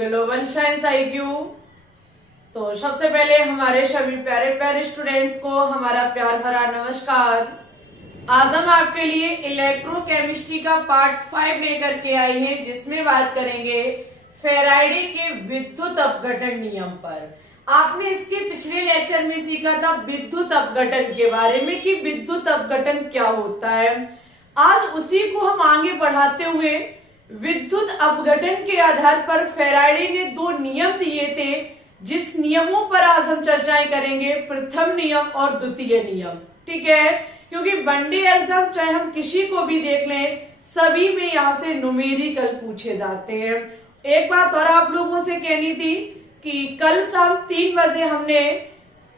Global science IQ। तो सबसे पहले हमारे सभी प्यारे प्यारे स्टूडेंट्स को हमारा प्यार भरा नमस्कार। आज हम आपके लिए इलेक्ट्रोकेमिस्ट्री का पार्ट 5 लेकर के आए हैं, जिसमें बात करेंगे फेराडे के विद्युत अपघटन नियम पर। आपने इसके पिछले लेक्चर में सीखा था विद्युत अपघटन के बारे में कि विद्युत अपघटन क्या होता है। आज उसी को हम आगे बढ़ाते हुए विद्युत अपघटन के आधार पर फेराडे ने 2 नियम दिए थे, जिस नियमों पर आज हम चर्चाएं करेंगे, प्रथम नियम और द्वितीय नियम। ठीक है, क्योंकि वनडे एग्जाम चाहे हम किसी को भी देख लें, सभी में यहाँ से न्यूमेरिकल पूछे जाते हैं। एक बात और आप लोगों से कहनी थी कि कल शाम 3 बजे हमने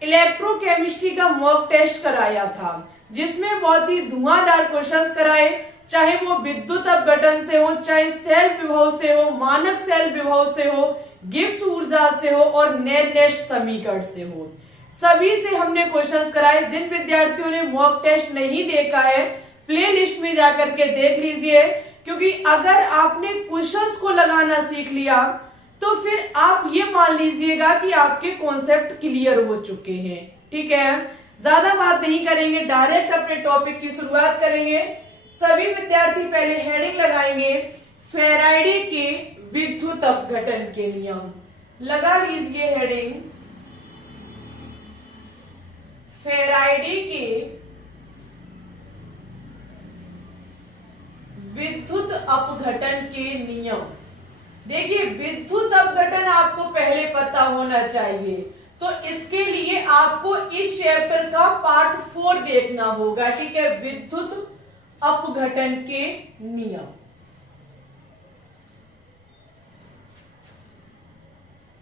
इलेक्ट्रोकेमिस्ट्री का मॉक टेस्ट कराया था, जिसमें बहुत ही धुआंधार क्वेश्चंस कराए, चाहे वो विद्युत अपघटन से हो, चाहे सेल विभव से हो, मानक सेल विभव से हो, गिब्स ऊर्जा से हो और नेरनेस्ट समीकरण से हो। सभी से हमने क्वेश्चंस कराए। जिन विद्यार्थियों ने मॉक टेस्ट नहीं देखा है, प्लेलिस्ट में जाकर के देख लीजिए, क्योंकि अगर आपने क्वेश्चंस को लगाना सीख लिया तो फिर आप ये मान लीजिएगा कि आपके कॉन्सेप्ट क्लियर हो चुके हैं। ठीक है, ज्यादा बात नहीं करेंगे, डायरेक्ट अपने टॉपिक की शुरुआत करेंगे। सभी विद्यार्थी पहले हेडिंग लगाएंगे फेराडे के विद्युत अपघटन के नियम। लगा लीजिए हेडिंग फेराडे के विद्युत अपघटन के नियम। देखिए, विद्युत अपघटन आपको पहले पता होना चाहिए, तो इसके लिए आपको इस चैप्टर का पार्ट 4 देखना होगा। ठीक है, विद्युत अपघटन के नियम।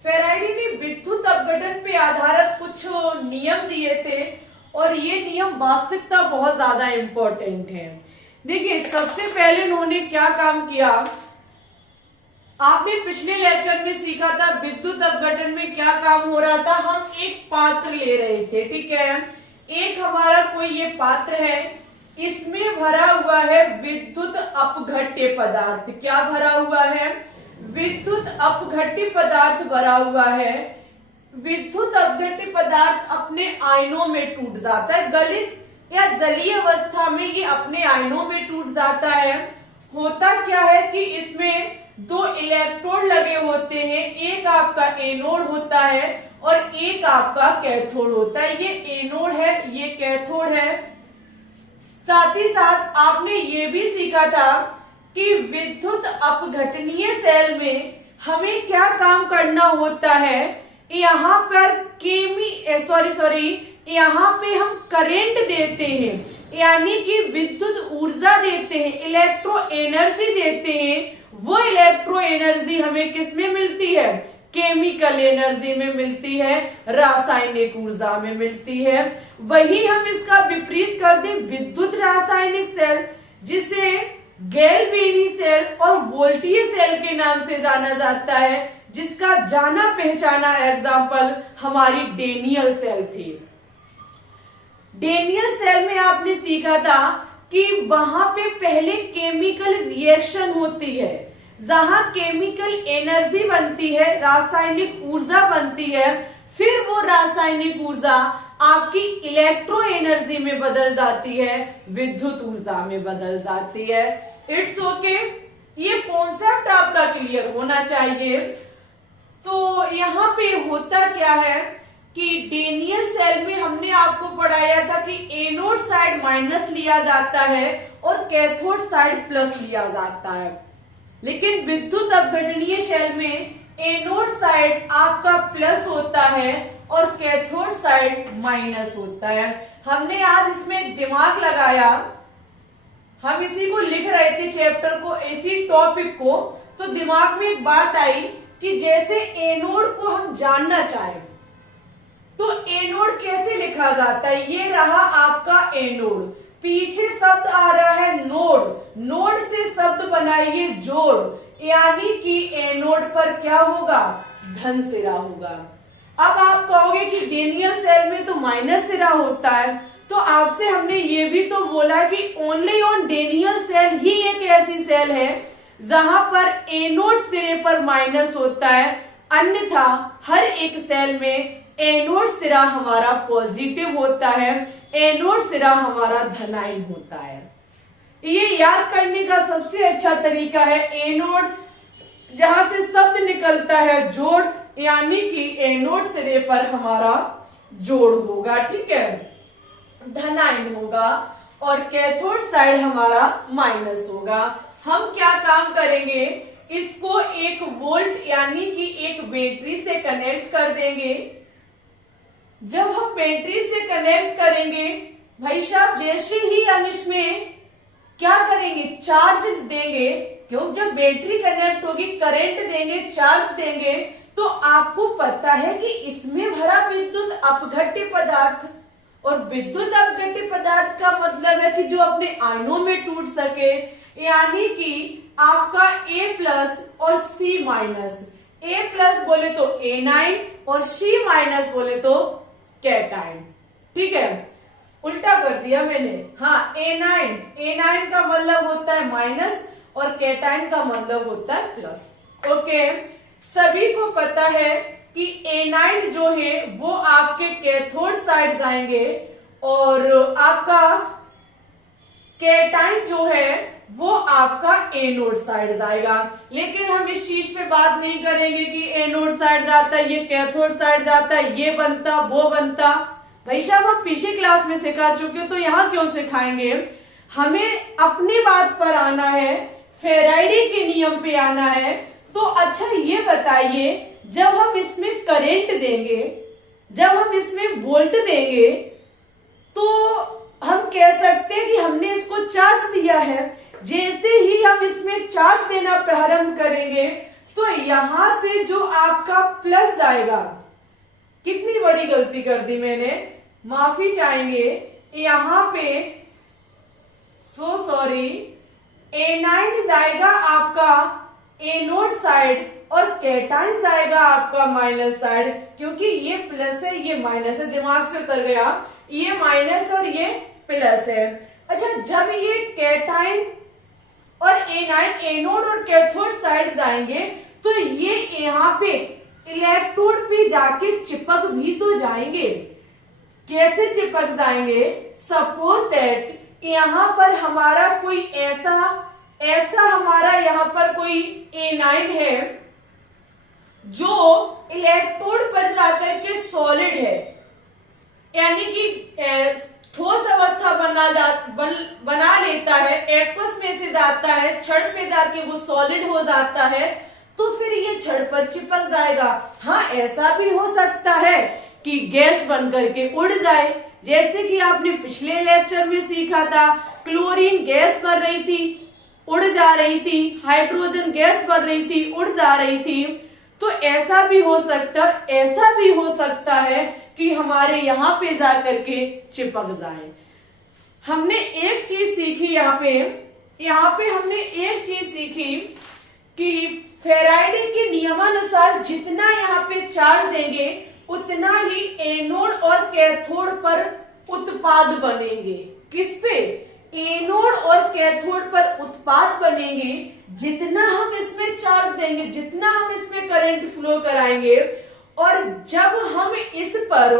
फेराडे ने विद्युत अपघटन पे आधारित कुछ नियम दिए थे और ये नियम वास्तविकता बहुत ज्यादा इंपॉर्टेंट है। देखिए, सबसे पहले उन्होंने क्या काम किया, आपने पिछले लेक्चर में सीखा था विद्युत अपघटन में क्या काम हो रहा था। हम एक पात्र ले रहे थे, ठीक है, एक हमारा कोई ये पात्र है, इसमें भरा हुआ है विद्युत अपघट्य पदार्थ। क्या भरा हुआ है? विद्युत अपघट्य पदार्थ भरा हुआ है। विद्युत अपघट्य पदार्थ अपने आयनों में टूट जाता है, गलित या जलीय अवस्था में ये अपने आयनों में टूट जाता है। होता क्या है कि इसमें 2 इलेक्ट्रोड लगे होते हैं, एक आपका एनोड होता है और एक आपका कैथोड होता है। ये एनोड है, ये कैथोड है। साथ ही साथ आपने ये भी सीखा था कि विद्युत अपघटनीय सेल में हमें क्या काम करना होता है। यहाँ पर यहाँ पे हम करंट देते हैं, यानी कि विद्युत ऊर्जा देते हैं, इलेक्ट्रो एनर्जी देते हैं। वो इलेक्ट्रो एनर्जी हमें किस में मिलती है? केमिकल एनर्जी में मिलती है, रासायनिक ऊर्जा में मिलती है। वही हम इसका विपरीत कर दें विद्युत रासायनिक सेल, जिसे गैल्वेनी सेल और वोल्टीय सेल के नाम से जाना जाता है, जिसका जाना पहचाना एग्जाम्पल हमारी डेनियल सेल थी। डेनियल सेल में आपने सीखा था कि वहां पे पहले केमिकल रिएक्शन होती है, जहां केमिकल एनर्जी बनती है, रासायनिक ऊर्जा बनती है, फिर वो रासायनिक ऊर्जा आपकी इलेक्ट्रो एनर्जी में बदल जाती है, विद्युत ऊर्जा में बदल जाती है। इट्स ओके, ये कॉन्सेप्ट आपका क्लियर होना चाहिए। तो यहाँ पे होता क्या है कि डेनियल सेल में हमने आपको पढ़ाया था कि एनोड साइड माइनस लिया जाता है और कैथोड साइड प्लस लिया जाता है, लेकिन विद्युत अपघटनीय सेल में एनोड साइड आपका प्लस होता है और कैथोड साइड माइनस होता है। हमने आज इसमें दिमाग लगाया, हम इसी को लिख रहे थे चैप्टर को, इसी टॉपिक को, तो दिमाग में एक बात आई कि जैसे एनोड को हम जानना चाहें तो एनोड कैसे लिखा जाता है। ये रहा आपका एनोड, पीछे शब्द आ रहा है नोड, नोड से शब्द बनाइए जोड़, यानी कि एनोड पर क्या होगा? धन सिरा होगा। अब आप कहोगे कि डेनियल सेल में तो माइनस सिरा होता है, तो आपसे हमने ये भी तो बोला कि ओनली ऑन डेनियल सेल ही एक ऐसी सेल है जहां पर एनोड सिरे पर माइनस होता है, अन्यथा हर एक सेल में एनोड सिरा हमारा पॉजिटिव होता है, एनोड सिरा हमारा धनायन होता है। ये याद करने का सबसे अच्छा तरीका है, एनोड जहां से शब्द निकलता है जोड़, यानी कि एनोड सिरे पर हमारा जोड़ होगा, ठीक है, धनायन होगा, और कैथोड साइड हमारा माइनस होगा। हम क्या काम करेंगे, इसको एक वोल्ट यानी कि एक बैटरी से कनेक्ट कर देंगे। जब हम बैटरी से कनेक्ट करेंगे भाई साहब, जैसे ही हम इसमें क्या करेंगे, चार्ज देंगे, क्यों, जब बैटरी कनेक्ट होगी करंट देंगे, चार्ज देंगे, तो आपको पता है कि इसमें भरा विद्युत अपघट्य पदार्थ, और विद्युत अपघट्य पदार्थ का मतलब है कि जो अपने आयनों में टूट सके, यानी कि आपका A+ और C-। A+ बोले तो एनाइन और C- बोले तो कैटाइन, ठीक है, उल्टा कर दिया मैंने। हाँ, एनाइन का मतलब होता है माइनस और कैटाइन का मतलब होता है प्लस। ओके, सभी को पता है कि एनाइन जो है वो आपके कैथोड साइड जाएंगे और आपका कैटाइन जो है वो आपका एनोड साइड जाएगा। लेकिन हम इस चीज पे बात नहीं करेंगे कि एनोड साइड जाता है, ये कैथोड साइड जाता है, ये बनता वो बनता। भाई साहब, हम पिछली क्लास में सिखा चुके हो, तो यहाँ क्यों सिखाएंगे? हमें अपनी बात पर आना है, फेराइडे के नियम पे आना है। तो अच्छा ये बताइए, जब हम इसमें करंट देंगे, जब हम इसमें वोल्ट देंगे, तो हम कह सकते हैं कि हमने इसको चार्ज दिया है। जैसे ही हम इसमें चार्ज देना प्रारंभ करेंगे तो यहां से जो आपका प्लस जाएगा, कितनी बड़ी गलती कर दी मैंने, माफी चाहेंगे, यहां पे सॉरी, एनाइन जाएगा आपका एनोड साइड और कैटाइन जाएगा आपका माइनस साइड, क्योंकि ये प्लस है ये माइनस है, दिमाग से उतर गया, ये माइनस और ये प्लस है। अच्छा, जब ये कैटाइन और एनाइन एनोड और कैथोड साइड जाएंगे तो ये यहाँ पे इलेक्ट्रोड पे जाके चिपक भी तो जाएंगे। कैसे चिपक जाएंगे? सपोज दैट यहाँ पर हमारा कोई ऐसा हमारा यहाँ पर कोई एनाइन है जो इलेक्ट्रोड पर जाकर के सॉलिड है, यानी कि ठोस अवस्था बना लेता है, एक्वस में से जाता है, छड़ पे जाके वो सॉलिड हो जाता है, तो फिर ये छड़ पर चिपक जाएगा। हाँ, ऐसा भी हो सकता है कि गैस बन करके उड़ जाए, जैसे कि आपने पिछले लेक्चर में सीखा था, क्लोरीन गैस बन रही थी, उड़ जा रही थी, हाइड्रोजन गैस बन रही थी, उड़ जा रही थी। तो ऐसा भी हो सकता है कि हमारे यहाँ पे जाकर के चिपक जाए। हमने एक चीज सीखी यहाँ पे हमने एक चीज सीखी कि फेराइडे के नियमानुसार जितना यहाँ पे चार्ज देंगे उतना ही एनोड और कैथोड पर उत्पाद बनेंगे। किस पे? एनोड और कैथोड पर उत्पाद बनेंगे। जितना हम इसमें चार्ज देंगे, जितना हम इसमें करंट फ्लो कराएंगे, और जब हम इस पर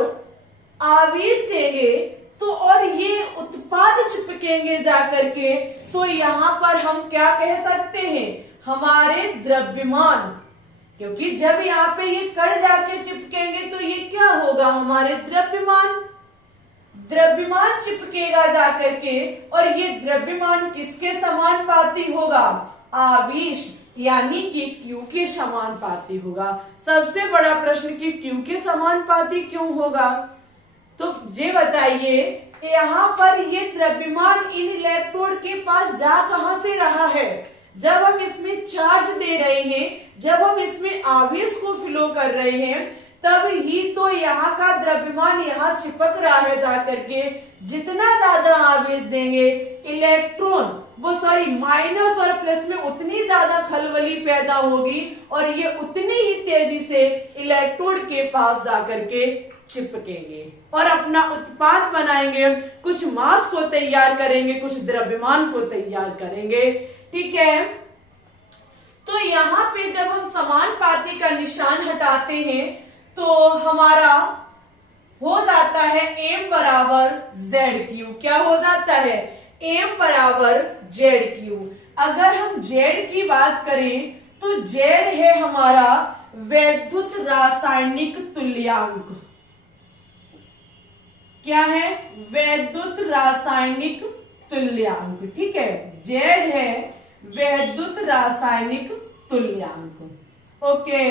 आवेश देंगे तो और ये उत्पाद चिपकेंगे जाकर के, तो यहाँ पर हम क्या कह सकते हैं? हमारे द्रव्यमान, क्योंकि जब यहाँ पे ये कण जाके चिपकेंगे तो ये क्या होगा? हमारे द्रव्यमान चिपकेगा जाकर के, और ये द्रव्यमान किसके समानुपाती होगा? आवेश, यानी कि Q के समानुपाती होगा। सबसे बड़ा प्रश्न कि Q के समानुपाती क्यों होगा? तो ये बताइए, यहाँ पर ये द्रव्यमान इन इलेक्ट्रोड के पास जा कहां से रहा है? जब हम इसमें चार्ज दे रहे हैं, जब हम इसमें आवेश को फ्लो कर रहे हैं, तब ही तो यहाँ का द्रव्यमान यहाँ चिपक रहा है जाकर के। जितना ज्यादा आवेश देंगे इलेक्ट्रॉन माइनस और प्लस में उतनी ज्यादा खलबली पैदा होगी और ये उतनी ही तेजी से इलेक्ट्रोड के पास जाकर के चिपकेंगे और अपना उत्पाद बनाएंगे, कुछ मास को तैयार करेंगे, कुछ द्रव्यमान को तैयार करेंगे। ठीक है, तो यहाँ पे जब हम समानुपाती का निशान हटाते हैं तो हमारा हो जाता है m बराबर ZQ। क्या हो जाता है? m बराबर ZQ। अगर हम Z की बात करें तो Z है हमारा वैद्युत रासायनिक तुल्यांक। क्या है? वैद्युत रासायनिक तुल्यांक। ठीक है, Z है वैद्युत रासायनिक तुल्यांक। ओके,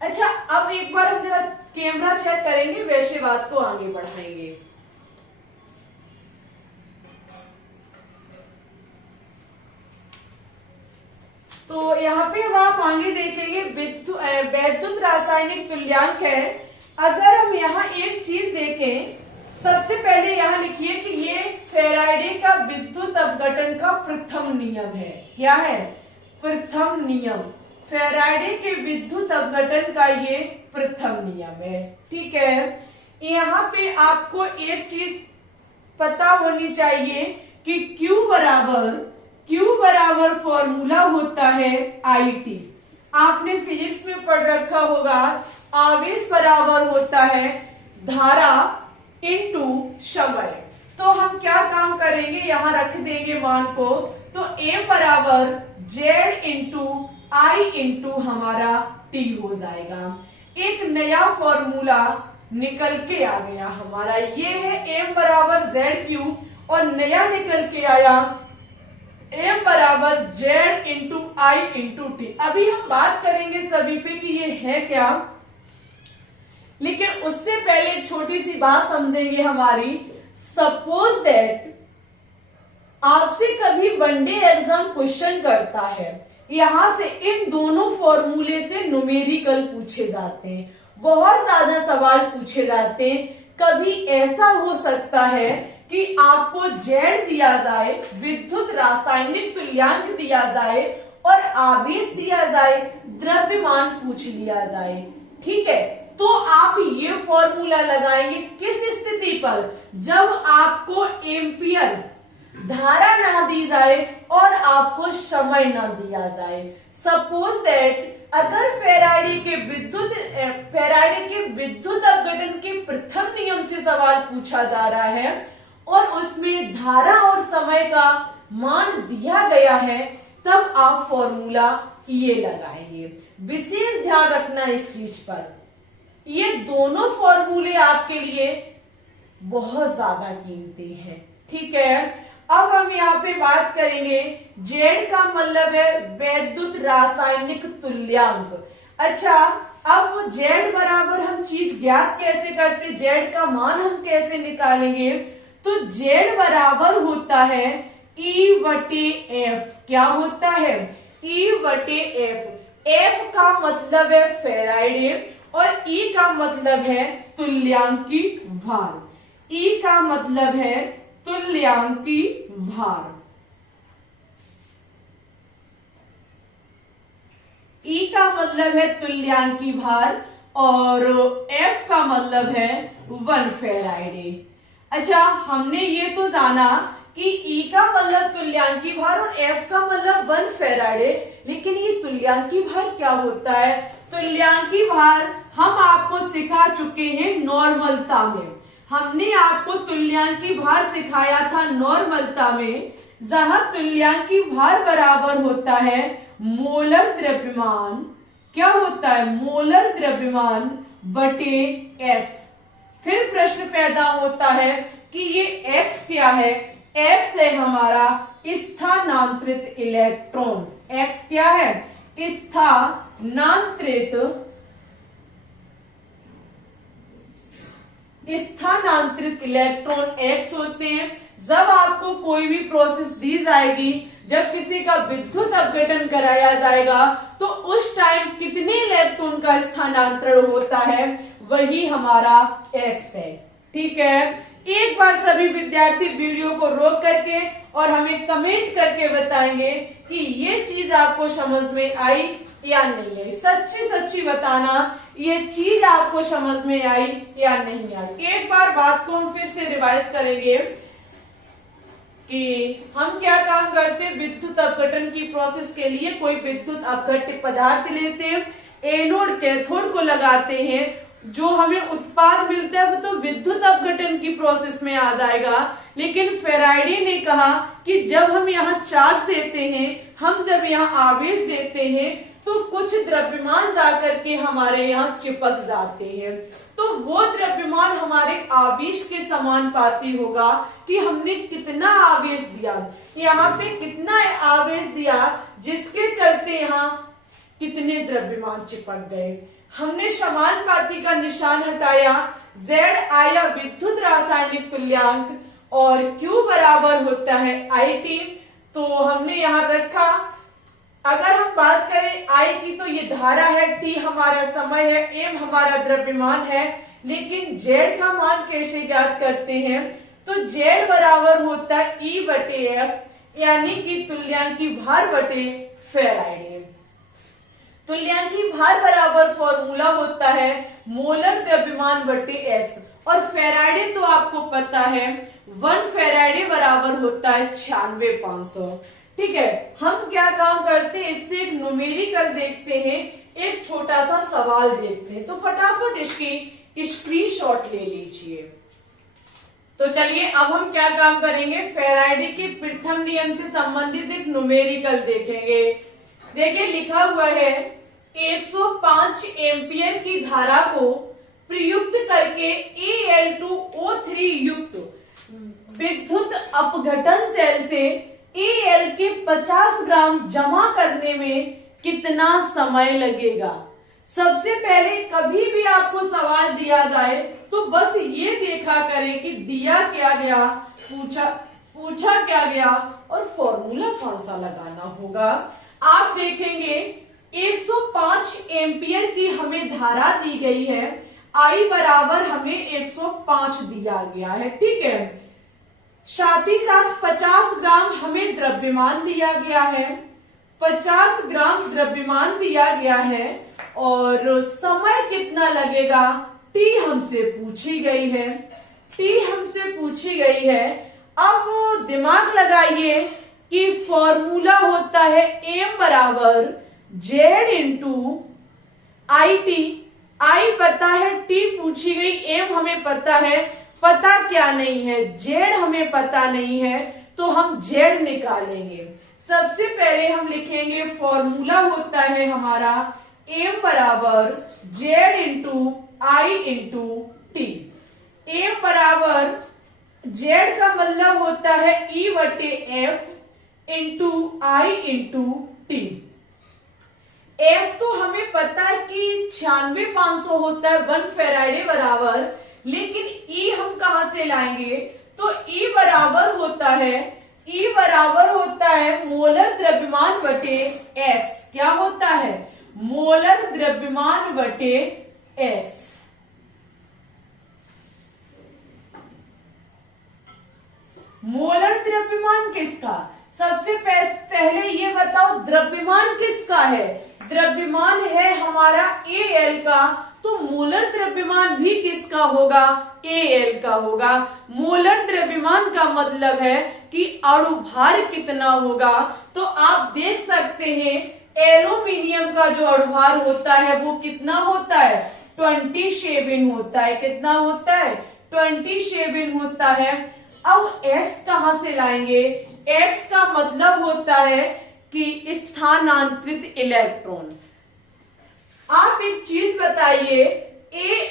अच्छा अब एक बार हम जरा कैमरा चेक करेंगे, वैसे बात को आगे बढ़ाएंगे। तो यहाँ पे अब आप आगे देखेंगे वैद्युत रासायनिक तुल्यांक है। अगर हम यहाँ एक चीज देखें, सबसे पहले यहाँ लिखिए कि ये फैराडे का विद्युत अपघटन का प्रथम नियम है। क्या है? प्रथम नियम। फैराडे के विद्युत अपघटन का ये प्रथम नियम है। ठीक है, यहाँ पे आपको एक चीज पता होनी चाहिए कि Q बराबर फॉर्मूला होता है IT। आपने फिजिक्स में पढ़ रखा होगा, आवेश बराबर होता है धारा इनटू समय। तो हम क्या काम करेंगे, यहां रख देंगे मान को, तो A बराबर Z इंटू I इंटू हमारा T हो जाएगा। एक नया फॉर्मूला निकल के आ गया हमारा, ये है M बराबर ZQ और नया निकल के आया M बराबर Z into I into T। अभी हम बात करेंगे सभी पे कि ये है क्या, लेकिन उससे पहले एक छोटी सी बात समझेंगे हमारी। सपोज दैट आपसे कभी वनडे एग्जाम क्वेश्चन करता है, यहां से इन दोनों फॉर्मूले से न्यूमेरिकल पूछे जाते हैं, बहुत ज्यादा सवाल पूछे जाते हैं। कभी ऐसा हो सकता है कि आपको Z दिया जाए, विद्युत रासायनिक तुल्यांक दिया जाए और आवेश दिया जाए, द्रव्यमान पूछ लिया जाए। ठीक है, तो आप ये फॉर्मूला लगाएंगे किस स्थिति पर? जब आपको एम्पियर धारा ना दी जाए और आपको समय ना दिया जाए। सपोज दैट अगर फैराडे के विद्युत अपघटन के प्रथम नियम से सवाल पूछा जा रहा है और उसमें धारा और समय का मान दिया गया है, तब आप फॉर्मूला ये लगाएंगे। विशेष ध्यान रखना इस चीज पर, ये दोनों फॉर्मूले आपके लिए बहुत ज्यादा कीमती हैं। ठीक है, अब हम यहाँ पे बात करेंगे, Z का मतलब है वैद्युत रासायनिक तुल्यांक। अच्छा, अब Z बराबर हम चीज ज्ञात कैसे करते, Z का मान हम कैसे निकालेंगे? तो Z बराबर होता है E/F। क्या होता है? E/F। F का मतलब है फैराडे और E का मतलब है तुल्यांकी भार। E का मतलब है तुल्यांकी भार। E का मतलब है तुल्यांकी भार और F का मतलब है 1 फैराडे। अच्छा, हमने ये तो जाना कि E का मतलब तुल्यांकी भार और F का मतलब 1 फैराडे, लेकिन ये तुल्यांकी भार क्या होता है? तुल्यांकी भार हम आपको सिखा चुके हैं नॉर्मलता में। हमने आपको तुल्यांकी भार सिखाया था नॉर्मलता में, जहां तुल्यांकी भार बराबर होता है मोलर द्रव्यमान। क्या होता है? मोलर द्रव्यमान बटे x। फिर प्रश्न पैदा होता है कि ये x क्या है? x है हमारा स्थानांतरित इलेक्ट्रॉन। x क्या है? स्थानांतरित इलेक्ट्रॉन x होते हैं। जब आपको कोई भी प्रोसेस दी जाएगी, जब किसी का विद्युत अपघटन कराया जाएगा, तो उस टाइम कितने इलेक्ट्रॉन का स्थानांतरण होता है, वही हमारा x है। ठीक है, एक बार सभी विद्यार्थी वीडियो को रोक करके और हमें कमेंट करके बताएंगे कि ये चीज आपको समझ में आई या नहीं आई। सच्ची सच्ची बताना, ये चीज आपको समझ में आई या नहीं आई। एक बार बात को हम फिर से रिवाइज करेंगे कि हम क्या काम करते हैं, विद्युत अपघटन की प्रोसेस के लिए कोई विद्युत अपघट्य पदार्थ लेते हैं, एनोड कैथोड को लगाते हैं, जो हमें उत्पाद मिलता है वो तो विद्युत अपघटन की प्रोसेस में आ जाएगा। लेकिन फेराइडे ने कहा कि जब हम यहाँ चार्ज देते हैं, हम जब यहाँ आवेश देते हैं, तो कुछ द्रव्यमान जाकर के हमारे यहाँ चिपक जाते हैं। तो वो द्रव्यमान हमारे आवेश के समानुपाती होगा कि हमने कितना आवेश दिया, यहाँ पे कितना आवेश दिया जिसके चलते यहाँ कितने द्रव्यमान चिपक गए। हमने समानुपाती का निशान हटाया, Z आया विद्युत रासायनिक तुल्यांक और Q बराबर होता है IT, तो हमने यहाँ रखा। अगर हम बात करें I की तो ये धारा है, T हमारा समय है, M हमारा द्रव्यमान है, लेकिन Z का मान कैसे ज्ञात करते हैं, तो Z बराबर होता है E बटे F, यानी कि तुल्यांकी भार बटे फेराइडे। तुल्यांकी भार बराबर फॉर्मूला होता है मोलर द्रव्यमान बटे एक्स, और फेराइडे तो आपको पता है 1 फेराइडे बराबर होता है 96,500। ठीक है, हम क्या काम करते हैं, इससे एक न्यूमेरिकल देखते हैं, एक छोटा सा सवाल देखते हैं, तो फटाफट इसकी स्क्रीनशॉट ले लीजिए। तो चलिए अब हम क्या काम करेंगे, फेराइडे के प्रथम नियम से संबंधित एक न्यूमेरिकल देखेंगे। देखिए लिखा हुआ है 105 एम्पियर की धारा को प्रयुक्त करके Al2O3 युक्त विद्युत अपघटन सेल से Al के 50 ग्राम जमा करने में कितना समय लगेगा। सबसे पहले कभी भी आपको सवाल दिया जाए तो बस ये देखा करें कि दिया क्या गया, पूछा क्या गया और फॉर्मूला कौन सा लगाना होगा। आप देखेंगे 105 एम्पियर की हमें धारा दी गई है, I बराबर हमें 105 दिया गया है। ठीक है, साथ ही साथ 50 ग्राम हमें द्रव्यमान दिया गया है, 50 ग्राम द्रव्यमान दिया गया है, और समय कितना लगेगा T हमसे पूछी गई है, T हमसे पूछी गई है। अब दिमाग लगाइए कि फॉर्मूला होता है M बराबर Z इंटू IT, I पता है, T पूछी गई, M हमें पता है, पता क्या नहीं है, Z हमें पता नहीं है, तो हम Z निकालेंगे। सबसे पहले हम लिखेंगे फॉर्मूला होता है हमारा M बराबर Z into I into T। M बराबर Z का मतलब होता है E बटे F into I into T। F तो हमें पता है कि 96,500 होता है 1 फेराइडे बराबर, लेकिन E हम कहां से लाएंगे, तो E बराबर होता है मोलर द्रव्यमान बटे X। क्या होता है, मोलर द्रव्यमान बटे X। मोलर द्रव्यमान किसका, सबसे पहले ये बताओ द्रव्यमान किसका है, द्रव्यमान है हमारा Al का, तो मोलर द्रव्यमान भी किसका होगा, Al का होगा। मोलर द्रव्यमान का मतलब है कि अणुभार कितना होगा, तो आप देख सकते हैं एल्यूमिनियम का जो अणुभार होता है वो कितना होता है, 27 होता है। कितना होता है, 27 होता है। अब X कहां से लाएंगे, X का मतलब होता है कि स्थानांतरित इलेक्ट्रॉन। आप एक चीज बताइए,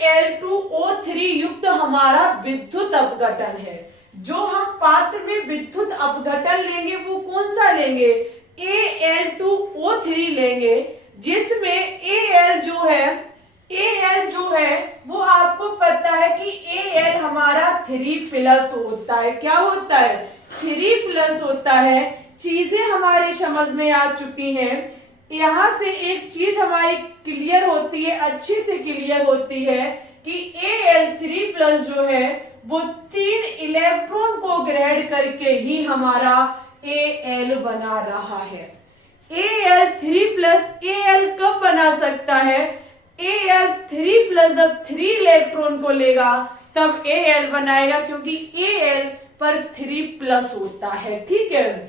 Al2O3 युक्त हमारा विद्युत अपघटन है, जो हम पात्र में विद्युत अपघटन लेंगे वो कौन सा लेंगे, Al2O3 लेंगे, जिसमें Al जो है वो आपको पता है कि Al हमारा 3+ होता है। क्या होता है, 3+ होता है। चीजें हमारी समझ में आ चुकी हैं। यहां से एक चीज हमारी क्लियर होती है, अच्छे से क्लियर होती है कि Al3+ जो है वो 3 इलेक्ट्रॉन को ग्रहण करके ही हमारा Al बना रहा है। Al3+ Al कब बना सकता है, Al3+ जब 3 इलेक्ट्रॉन को लेगा तब Al बनाएगा, क्योंकि Al पर 3+ होता है। ठीक है,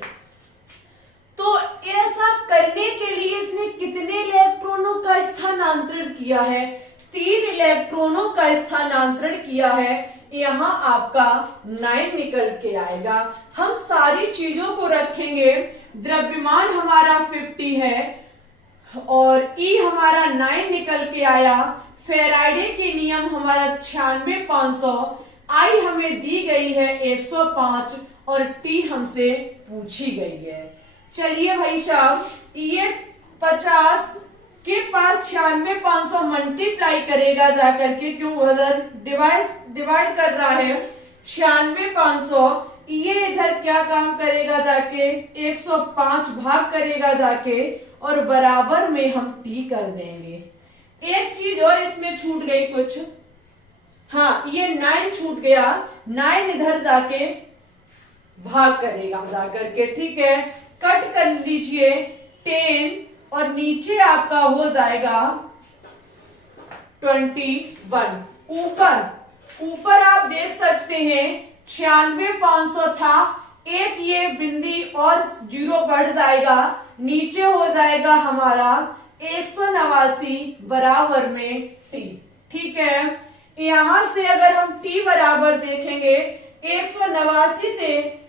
तो ऐसा करने के लिए इसने कितने इलेक्ट्रॉनों का स्थानांतरण किया है? 3 इलेक्ट्रॉनों का स्थानांतरण किया है। यहाँ आपका 9 निकल के आएगा। हम सारी चीजों को रखेंगे। द्रव्यमान हमारा 50 है और ई हमारा 9 निकल के आया। फेराडे के नियम हमारा 96,500, आई हमें दी गई है 105 और टी हमसे पूछी गई है। चलिए भाई साहब, ये 50 के पास 96,500 मल्टीप्लाई करेगा जाकर के, क्यों उधर डिवाइड कर रहा है 96,500, ये इधर क्या काम करेगा जाके 105 भाग करेगा जाके और बराबर में हम टी कर देंगे। एक चीज और इसमें छूट गई कुछ, हाँ ये 9 छूट गया, 9 इधर जाके भाग करेगा जाकर के। ठीक है, कट कर लीजिए 10 और नीचे आपका हो जाएगा 21। ऊपर आप देख सकते हैं 96,500 था, एक ये बिंदी और 0 बढ़ जाएगा, नीचे हो जाएगा हमारा 189 बराबर में टी। ठीक है, यहां से अगर हम टी बराबर देखेंगे 189 से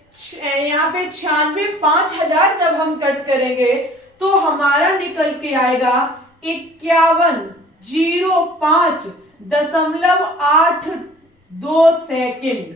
यहाँ पे 96,500 जब हम कट करेंगे तो हमारा निकल के आएगा 5105.82 सेकेंड।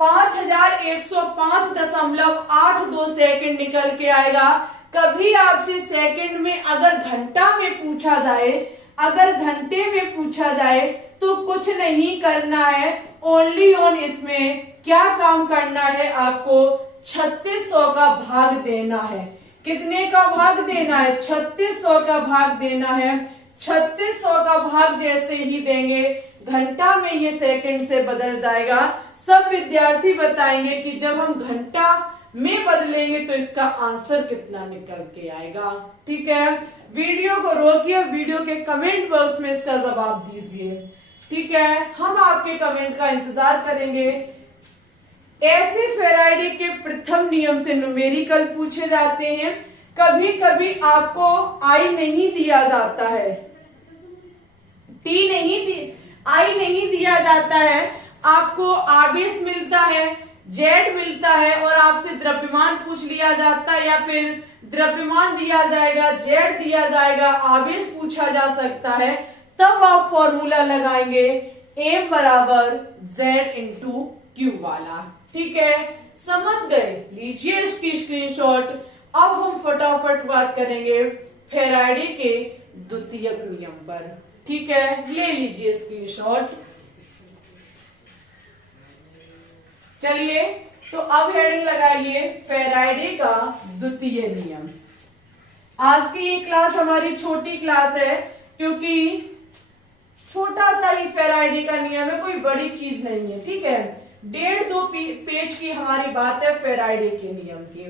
5105.82 सेकेंड निकल के आएगा। कभी आपसे सेकेंड में अगर घंटा में पूछा जाए, अगर घंटे में पूछा जाए तो कुछ नहीं करना है, ओनली ऑन इसमें क्या काम करना है, आपको 3600 का भाग देना है। कितने का भाग देना है? 3600 का भाग देना है। 3600 का भाग जैसे ही देंगे घंटा में ये सेकंड से बदल जाएगा। सब विद्यार्थी बताएंगे कि जब हम घंटा में बदलेंगे तो इसका आंसर कितना निकल के आएगा। ठीक है, वीडियो को रोकिए और वीडियो के कमेंट बॉक्स में इसका जवाब दीजिए। ठीक है, हम आपके कमेंट का इंतजार करेंगे। ऐसे फेराडे के प्रथम नियम से न्यूमेरिकल पूछे जाते हैं। कभी कभी आपको आई नहीं दिया जाता है, आई नहीं दिया जाता है, आपको आवेश मिलता है, जेड मिलता है और आपसे द्रव्यमान पूछ लिया जाता है, या फिर द्रव्यमान दिया जाएगा, जेड दिया जाएगा, आवेश पूछा जा सकता है, तब आप फॉर्मूला लगाएंगे M बराबर Z इंटू क्यू वाला। ठीक है, समझ गए? लीजिए इसकी स्क्रीनशॉट। अब हम फटाफट बात करेंगे फेराडे के द्वितीयक नियम पर। ठीक है, ले लीजिए स्क्रीनशॉट। चलिए, तो अब हेडिंग लगाइए फेराडे का द्वितीय नियम। आज की ये क्लास हमारी छोटी क्लास है, क्योंकि छोटा सा ही फेराडे का नियम है, कोई बड़ी चीज नहीं है। ठीक है, 1.5-2 पेज की हमारी बात है फेराडे के नियम की।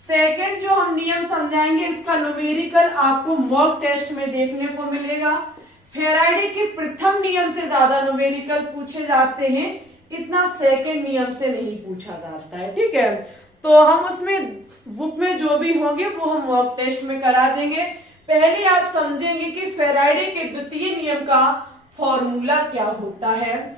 सेकंड जो हम नियम समझाएंगे, इसका न्यूमेरिकल आपको मॉक टेस्ट में देखने को मिलेगा। फेराडे के प्रथम नियम से ज्यादा न्यूमेरिकल पूछे जाते हैं, इतना सेकंड नियम से नहीं पूछा जाता है। ठीक है, तो हम उसमें बुक में जो भी होंगे वो हम मॉक टेस्ट में करा देंगे। पहले आप समझेंगे कि फेराडे के द्वितीय नियम का फॉर्मूला क्या होता है।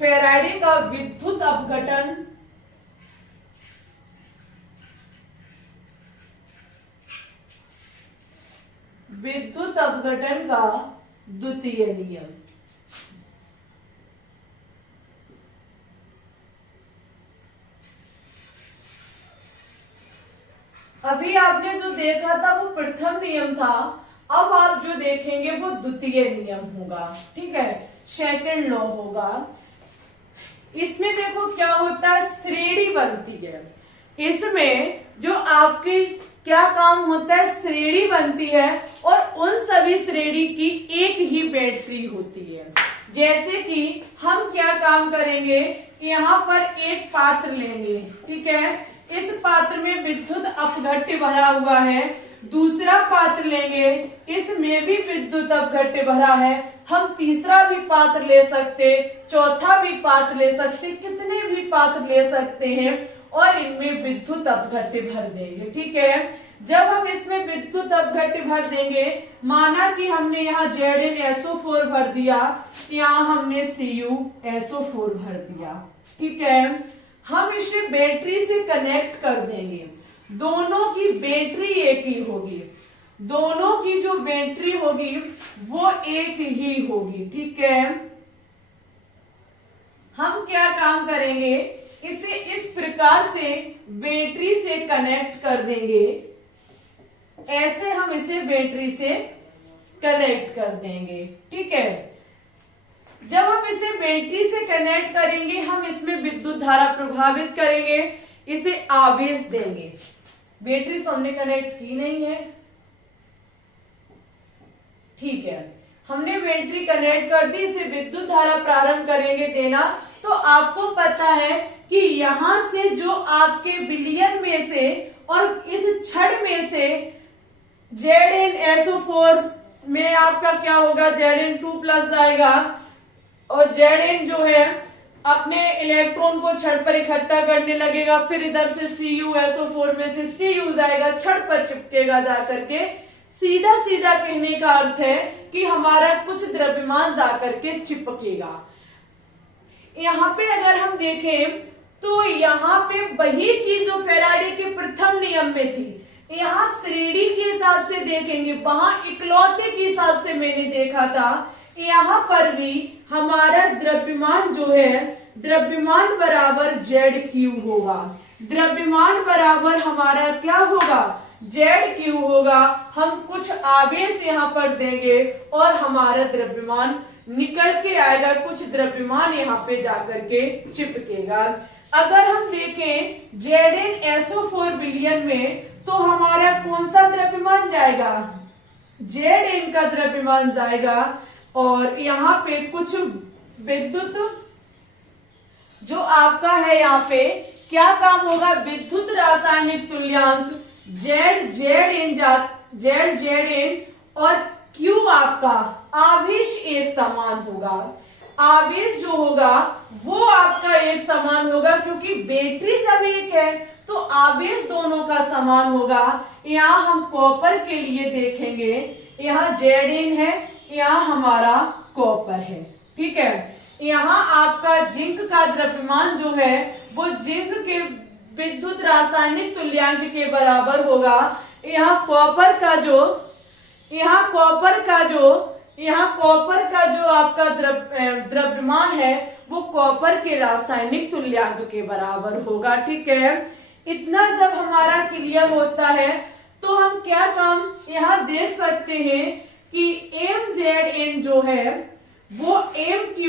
फेराडे का विद्युत अपघटन का द्वितीय नियम। अभी आपने जो देखा था वो प्रथम नियम था, अब आप जो देखेंगे वो द्वितीय नियम होगा। ठीक है, सेकंड लॉ होगा। इसमें देखो क्या होता है, श्रेणी बनती है। इसमें जो आपकी क्या काम होता है, श्रेणी बनती है और उन सभी श्रेणी की एक ही बैटरी होती है। जैसे कि हम क्या काम करेंगे, यहाँ पर एक पात्र लेंगे। ठीक है, इस पात्र में विद्युत अपघट्य भरा हुआ है, दूसरा पात्र लेंगे, इसमें भी विद्युत अपघट्य भरा है, हम तीसरा भी पात्र ले सकते, चौथा भी पात्र ले सकते, कितने भी पात्र ले सकते हैं और इनमें विद्युत अपघट्य भर देंगे। ठीक है, जब हम इसमें विद्युत अपघट्य भर देंगे, माना कि हमने यहाँ ZnSO4 भर दिया, यहाँ हमने CuSO4 भर दिया। ठीक है, हम इसे बैटरी से कनेक्ट कर देंगे, दोनों की बैटरी एक ही होगी, दोनों की जो बैटरी होगी वो एक ही होगी। ठीक है, हम क्या काम करेंगे, इसे इस प्रकार से बैटरी से कनेक्ट कर देंगे, ऐसे हम इसे बैटरी से कनेक्ट कर देंगे। ठीक है, जब हम इसे बैटरी से कनेक्ट करेंगे, हम इसमें विद्युत धारा प्रभावित करेंगे, इसे आवेश देंगे। बैटरी तो हमने कनेक्ट की नहीं है। ठीक है, हमने बैटरी कनेक्ट कर दी, इसे विद्युत धारा प्रारंभ करेंगे देना। तो आपको पता है कि यहां से जो आपके विलयन में से और इस छड़ में से ZnSO4 में आपका क्या होगा, Zn2+ जाएगा और Zn जो है अपने इलेक्ट्रॉन को छड़ पर इकट्ठा करने लगेगा, फिर इधर से CuSO4 में से Cu जाएगा, छड़ पर चिपकेगा जाकर के। सीधा सीधा कहने का अर्थ है कि हमारा कुछ द्रव्यमान जाकर के चिपकेगा। यहाँ पे अगर हम देखें तो यहाँ पे वही चीज जो फैराडे के प्रथम नियम में थी, यहाँ श्रेणी के हिसाब से देखेंगे, वहां इकलौते के हिसाब से मैंने देखा था, यहाँ पर भी हमारा द्रव्यमान जो है, द्रव्यमान बराबर ZQ होगा, द्रव्यमान बराबर हमारा क्या होगा, ZQ होगा। हम कुछ आवेश यहाँ पर देंगे और हमारा द्रव्यमान निकल के आएगा, कुछ द्रव्यमान यहाँ पे जाकर के चिपकेगा। अगर हम देखें ZnSO4 विलयन में, तो हमारा कौन सा द्रव्यमान जाएगा, Zn का द्रव्यमान जाएगा और यहाँ पे कुछ विद्युत जो आपका है, यहाँ पे क्या काम होगा, विद्युत रासायनिक तुल्यांक ZZn और Q आपका आवेश एक समान होगा। आवेश जो होगा वो आपका एक समान होगा, क्योंकि बैटरी सब एक है तो आवेश दोनों का समान होगा। यहाँ हम कॉपर के लिए देखेंगे, यहाँ Zn है, यहाँ हमारा कॉपर है। ठीक है, यहाँ आपका जिंक का द्रव्यमान जो है वो जिंक के विद्युत रासायनिक तुल्यांक के बराबर होगा। यहाँ कॉपर का जो आपका द्रव्यमान है वो कॉपर के रासायनिक तुल्यांक के बराबर होगा। ठीक है, इतना जब हमारा क्लियर होता है तो हम क्या काम यहाँ देख सकते हैं कि MZn जो है वो MQ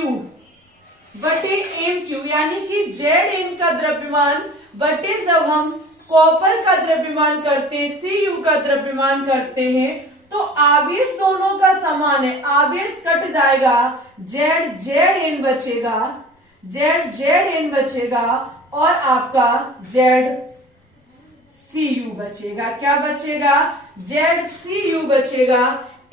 बटे MQ, यानी कि Zn का द्रव्यमान बटे जब हम कॉपर का द्रव्यमान करते हैं, Cu का द्रव्यमान करते हैं, तो आवेश दोनों का समान है, आवेश कट जाएगा, ZN बचेगा और आपका ZCu बचेगा। क्या बचेगा, ZCu बचेगा।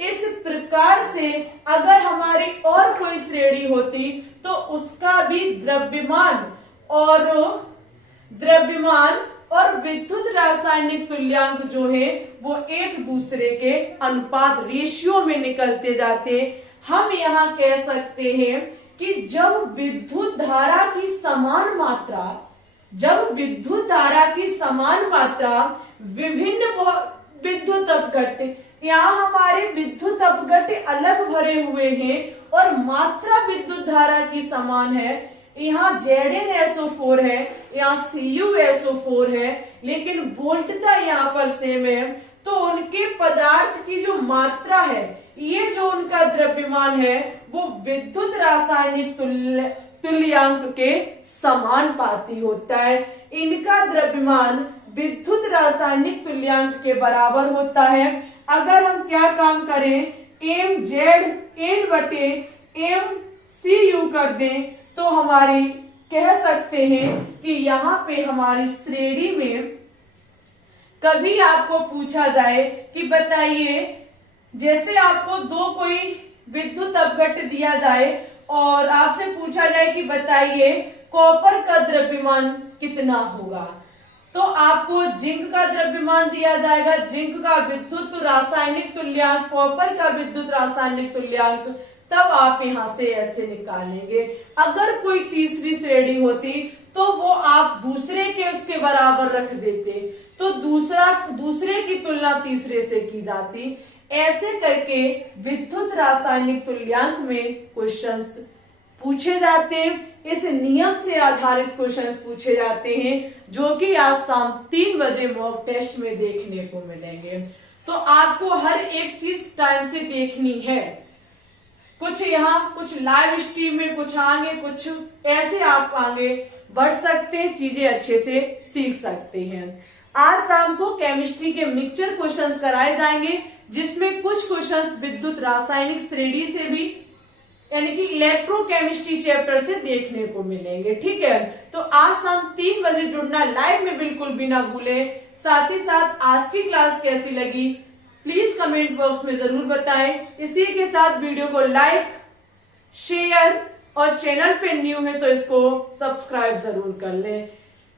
इस प्रकार से अगर हमारी और कोई श्रेणी होती तो उसका भी द्रव्यमान और विद्युत रासायनिक तुल्यांक जो है वो एक दूसरे के अनुपात रेशियो में निकलते जाते। हम यहाँ कह सकते हैं कि जब विद्युत धारा की समान मात्रा विभिन्न विद्युत अपघट्य, यहाँ हमारे विद्युत अपघट्य अलग भरे हुए हैं और मात्रा विद्युत धारा की समान है। यहाँ ZnSO4 है, यहाँ CuSO4 है, लेकिन वोल्टता यहाँ पर सेम है, तो उनके पदार्थ की जो मात्रा है, ये जो उनका द्रव्यमान है वो विद्युत रासायनिक तुल्यांक के समानुपाती होता है। इनका द्रव्यमान विद्युत रासायनिक तुल्यांक के बराबर होता है। अगर हम क्या काम करें, MZn बटे MCu कर दें तो हमारी कह सकते हैं कि यहाँ पे हमारी श्रेणी में कभी आपको पूछा जाए कि बताइए, जैसे आपको दो कोई विद्युत अपघट्ट दिया जाए और आपसे पूछा जाए कि बताइए कॉपर का द्रव्यमान कितना होगा, तो आपको जिंक का द्रव्यमान दिया जाएगा, जिंक का विद्युत रासायनिक तुल्यांक, कॉपर का विद्युत रासायनिक तुल्यांक, तब आप यहां से ऐसे निकालेंगे। अगर कोई तीसरी श्रेणी होती तो वो आप दूसरे के उसके बराबर रख देते, तो दूसरे की तुलना तीसरे से की जाती। ऐसे करके विद्युत रासायनिक तुल्यांक में क्वेश्चंस पूछे जाते हैं। इस नियम से आधारित क्वेश्चंस पूछे जाते हैं जो कि आज शाम 3 बजे मॉक टेस्ट में देखने को मिलेंगे। तो आपको हर एक चीज टाइम से देखनी है। कुछ यहाँ कुछ लाइव स्ट्रीम में, कुछ आगे, कुछ ऐसे आप आगे बढ़ सकते हैं, चीजें अच्छे से सीख सकते हैं। आज शाम को केमिस्ट्री के मिक्सचर क्वेश्चंस कराए जाएंगे, जिसमें कुछ क्वेश्चंस विद्युत रासायनिक श्रेणी से भी यानी कि इलेक्ट्रोकेमिस्ट्री चैप्टर से देखने को मिलेंगे। ठीक है, तो आज शाम 3 बजे जुड़ना लाइव में बिल्कुल भी ना भूलें। साथ ही साथ आज की क्लास कैसी लगी प्लीज कमेंट बॉक्स में जरूर बताएं। इसी के साथ वीडियो को लाइक, शेयर और चैनल पे न्यू है तो इसको सब्सक्राइब जरूर कर लें।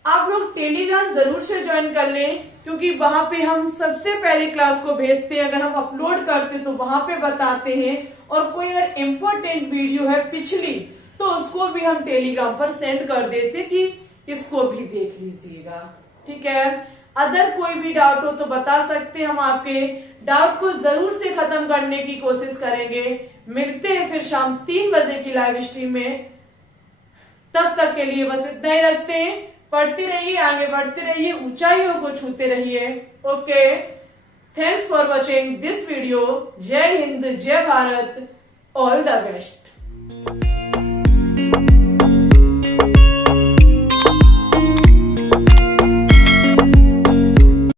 आप लोग टेलीग्राम जरूर से ज्वाइन कर लें, क्योंकि वहां पे हम सबसे पहले क्लास को भेजते हैं। अगर हम अपलोड करते तो वहां पे बताते हैं, और कोई अगर इम्पोर्टेंट वीडियो है पिछली तो उसको भी हम टेलीग्राम पर सेंड कर देते कि इसको भी देख लीजिएगा। ठीक है, अदर कोई भी डाउट हो तो बता सकते हैं, हम आपके डाउट को जरूर से खत्म करने की कोशिश करेंगे। मिलते हैं फिर शाम 3 बजे की लाइव स्ट्रीम में। तब तक के लिए बस इतना ही रखते हैं। पढ़ते रहिए, आगे बढ़ते रहिए, ऊंचाइयों को छूते रहिए। Okay, thanks for watching this video. जय हिंद, जय भारत, ऑल द बेस्ट।